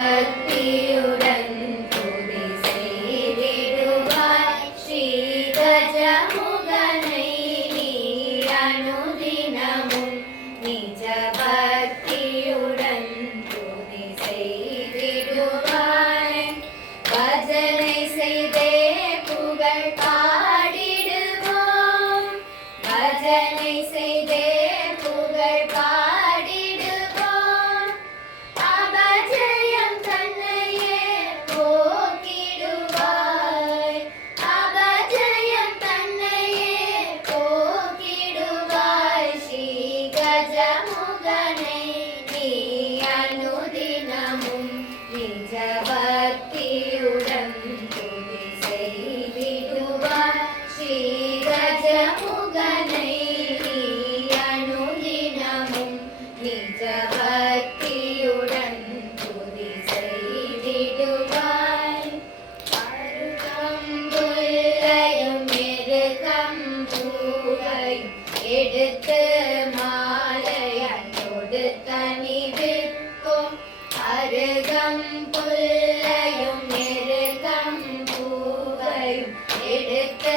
பக்தியுடன் துதி செய்திடுவாய் ஸ்ரீ கஜமுகனை நீ அனுதினமும் நிஜ பக்தியுடன் துதி செய்திடுவாய் பஜனை செய்தே புகழ் பாடிடுவோம் பஜனை செய்தே புகழ் பாடிடுவோம் அபஜயம் தன்னையே போக்கிடுவாய் அபஜயம் தன்னையே போக்கிடுவாய் ஸ்ரீ கஜமுகனை நீ அனுதினமும் நிஜ பக்தியுடன் துதி செய்திடுவாய் ஸ்ரீ கஜமுகனை நீ அனுதினமும் நிஜ பக்தியுடன் துதி செய்திடுவாய் அருகம்புல்லையும் எருகம்பூவையும் எடுத்து மாலையாய் தொடுத்த நிற்கும் அருகம்புல்லையும் எருகம்பூவையும் எடுத்து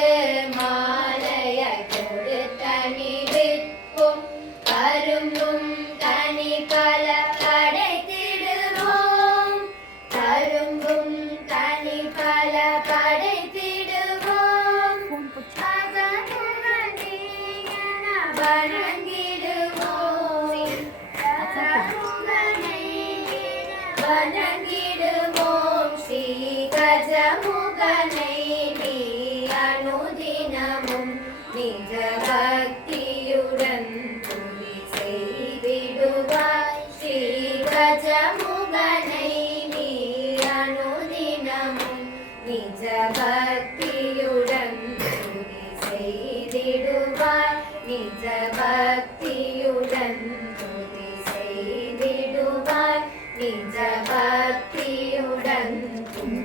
மாலையாய் தொடுத்த நிற்கும் கரும்பும் கனி பல படைத்திடுவோம் கரும்பும் கனி பல படைத்திடுவோம் அகமுகனே என வணங்கிடுவோம் அகமுகனே என வணங்கிடுவோம் ஸ்ரீ கஜமுகனை நீ அனுதினமும் நிஜ பக்தியுடன் துதி செய்திடுவாய் ஸ்ரீ கஜமுகனை நீ அனுதினமும் நிஜ பக்தியுடன் துதி செய்திடுவாய் நிஜ பக்தியுடன் துதி செய்திடுவாய் நிஜ பக்தியுடன் துதி